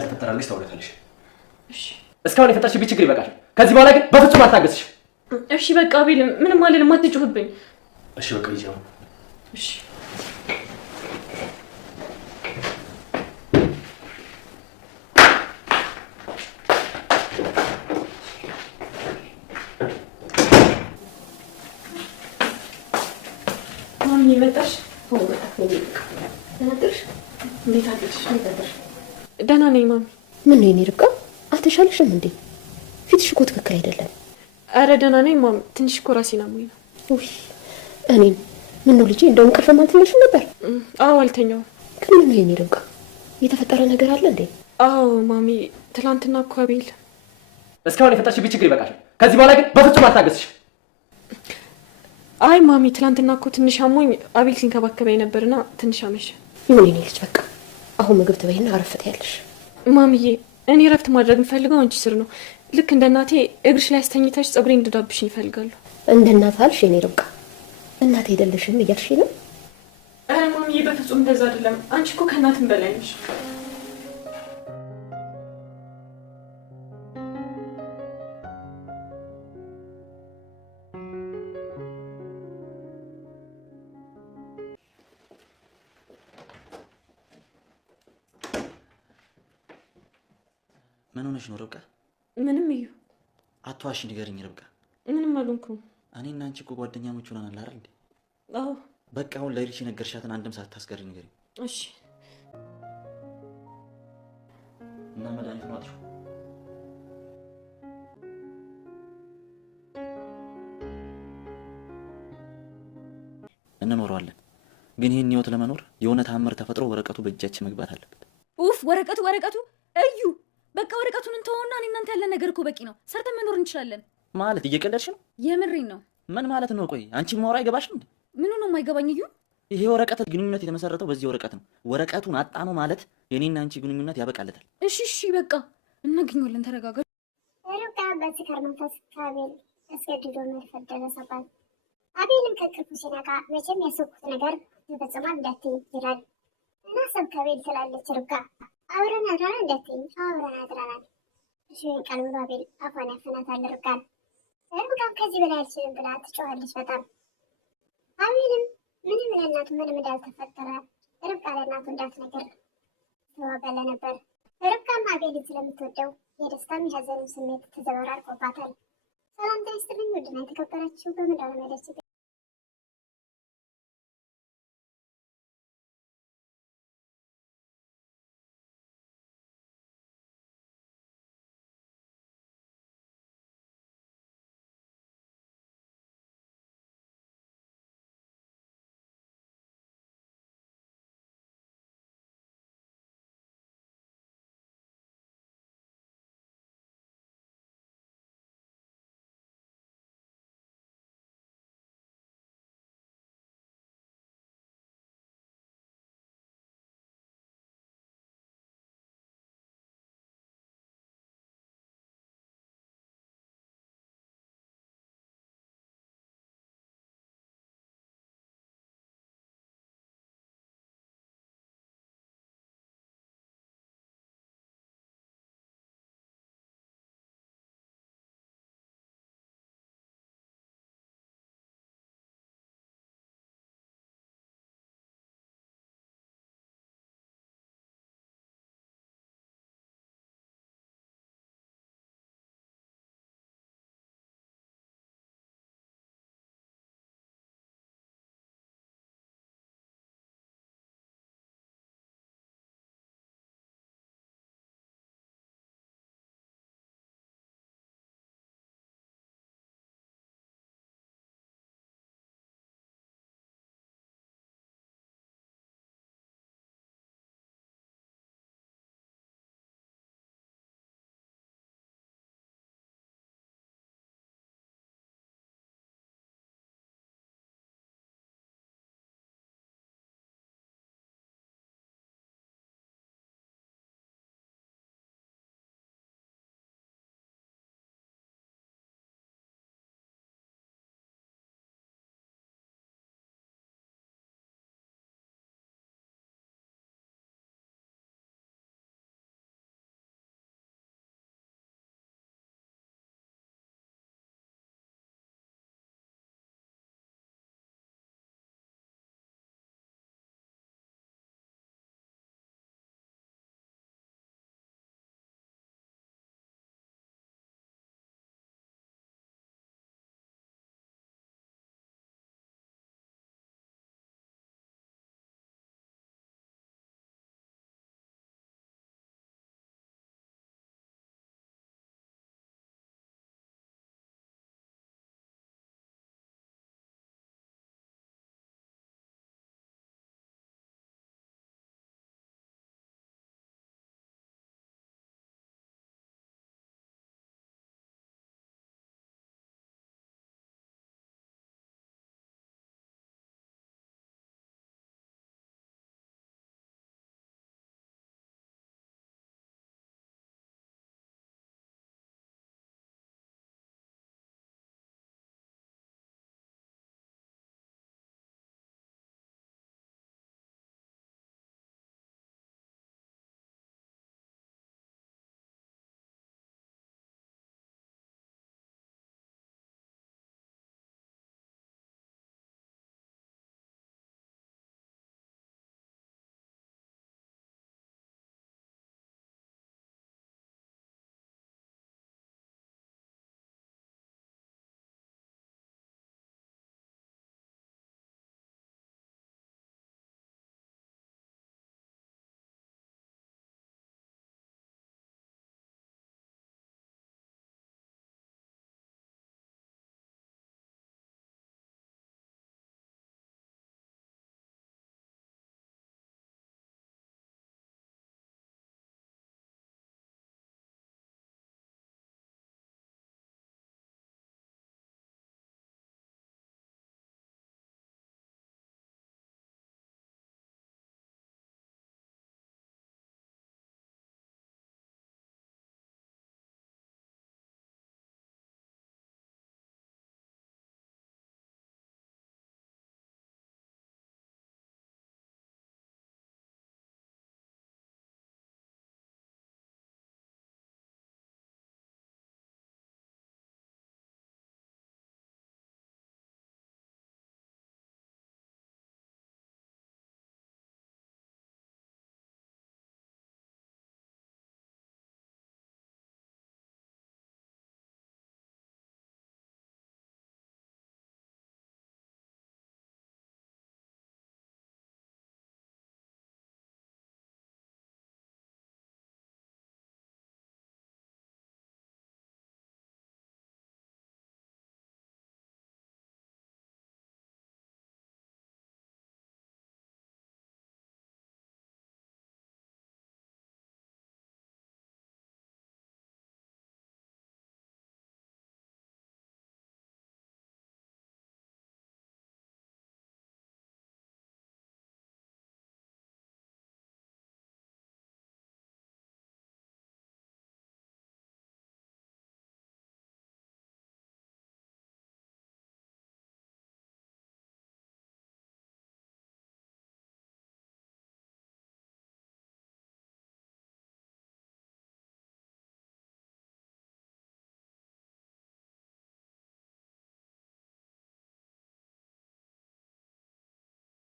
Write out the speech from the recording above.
እንዳልተፈጠረልሽ ታውቂያለሽ። እሺ እስካሁን የፈጠርሽብኝ ችግር ይበቃሻል። ከዚህ በኋላ ግን በፍጹም አልታገስሽ። እሺ በቃ አቤል ምንም አልልም፣ አትጩህብኝ። እሺ በቃ ይዤው። እሺ ማሚ መጣሽ? እንዴት አለሽ? ደህና ነኝ ማሚ። ምን ነው የኔ ርብቃ አልተሻለሽም እንዴ? ፊትሽ እኮ ትክክል አይደለም። አረ ደህና ነኝ ማሚ፣ ትንሽ እኮ ራሴን አሞኝ ነው። ውይ እኔም ምን ነው ልጄ እንደው እንቅልፍ አልተኛሽም ነበር? አዎ አልተኛውም። ግን ምን ነው የኔ ርብቃ የተፈጠረ ነገር አለ እንዴ? አዎ ማሚ፣ ትላንትና እኮ አቤል። እስካሁን የፈጠርሽብኝ ችግር ይበቃሻል። ከዚህ በኋላ ግን በፍጹም አልታገስሽ። አይ ማሚ ትላንትና እኮ ትንሽ አሞኝ አቤል ሲንከባከበኝ ነበርና ትንሽ አመሸ። ይሁን የኔ ልጅ በቃ አሁን ምግብ ትበይና አረፍት ያለሽ። ማሚዬ እኔ ረፍት ማድረግ የምፈልገው አንቺ ስር ነው። ልክ እንደ እናቴ እግርሽ ላይ አስተኝተሽ ጸጉሬን እንድዳብሽኝ ይፈልጋሉ። እንደ እናት አልሽ የኔ ርብቃ? እናት አይደለሽም እያልሽ ነው? አረ ማሚዬ በፍጹም እንደዛ አይደለም። አንቺ እኮ ከእናትም በላይ ነሽ። ምን ሆነሽ ነው ርብቃ? ምንም እዩ። አትዋሽ፣ ንገሪኝ ርብቃ። ምንም አልሆንኩም። እኔና አንቺ እኮ ጓደኛሞች ሆነናል አይደል እንዴ? አዎ። በቃ አሁን ለይልሽ የነገርሻትን አንድም ሳታስቀሪ ንገሪኝ። እሺ። እና መድኃኒት ነው አጥሹ? እንኖረዋለን፣ ግን ይህን ህይወት ለመኖር የሆነ ተአምር ተፈጥሮ ወረቀቱ በእጃችን መግባት አለበት። ኡፍ ወረቀቱ እዩ። በቃ ወረቀቱን እንተውና እኔ እናንተ ያለን ነገር እኮ በቂ ነው። ሰርተን መኖር እንችላለን። ማለት እየቀለድሽ ነው? የምሬን ነው። ምን ማለት ነው? ቆይ አንቺ ማውራ አይገባሽም እንዴ? ምኑ ነው የማይገባኝ? እዩ ይሄ ወረቀት ግንኙነት የተመሰረተው በዚህ ወረቀት ነው። ወረቀቱን አጣኑ ማለት የኔና አንቺ ግንኙነት ያበቃለታል። እሺ በቃ እናገኘዋለን። ተረጋጋ። ርብቃ በስካር መንፈስ ከአቤል አስገድዶ መድፈር ደረሰባት። አቤልም ከእንቅልፉ ሲነቃ መቼም ያሰብኩት ነገር ተፈጽሟል እንዳትዪ ይላል። እና ሰብ ከአቤል ትላለች ርብቃ። አብረን አድረናል እንዳትዪ። አብረን አድረናል። እሺ ቃል ብሎ አቤል አፏን ያፈናታል ርብቃን። ርብቃም ከዚህ በላይ አልችልም ብላ ትጮኻለች በጣም። አቤልም ምንም ለእናቱ ምንም እንዳልተፈጠረ ርብቃ ለእናቱ እንዳትነግር ተዋበለ ነበር። ርብቃም አቤልን ስለምትወደው የደስታም የሀዘንም ስሜት ተዘበራርቆባታል። ሰላም ጤና ይስጥልኝ ውድና የተከበራችሁ በመላው ዓለም ያላችሁ